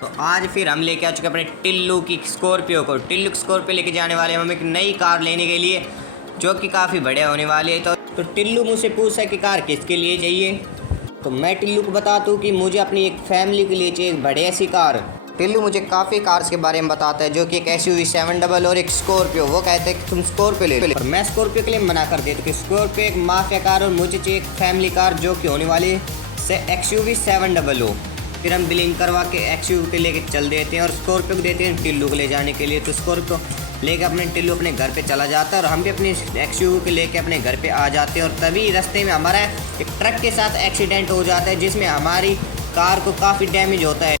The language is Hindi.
तो आज फिर हम लेके आ चुके अपने टिल्लू की स्कॉर्पियो को। टिल्लू की स्कॉर्पियो लेके जाने वाले हम एक नई कार लेने के लिए, जो कि काफ़ी बढ़िया होने वाली है। तो टिल्लू मुझसे पूछा कि कार किसके लिए चाहिए। तो मैं टिल्लू को बताता हूँ कि मुझे अपनी एक फैमिली के लिए चाहिए एक बढ़िया सी कार। टिल्लू मुझे काफ़ी कार्स के बारे में बताता है, जो कि एक SUV 700 और एक स्कॉर्पियो। वो कहते हैं कि तुम स्कॉर्पियो ले लो, और मैं स्कॉर्पियो के लिए मना कर देता हूँ कि स्कॉर्पियो एक माफिया कार और मुझे चाहिए एक फैमिली कार, जो कि होने वाली XUV 700। फिर हम बिलिंग करवा के XUV के लेके चल देते हैं और स्कॉर्पियो को देते हैं टिल्लू को ले जाने के लिए। तो स्कॉर्पियो लेके अपने टिल्लू अपने घर पे चला जाता है और हम भी अपनी XUV के लेके अपने घर पे आ जाते हैं। और तभी रास्ते में हमारा एक ट्रक के साथ एक्सीडेंट हो जाता है, जिसमें हमारी कार को काफ़ी डैमेज होता है।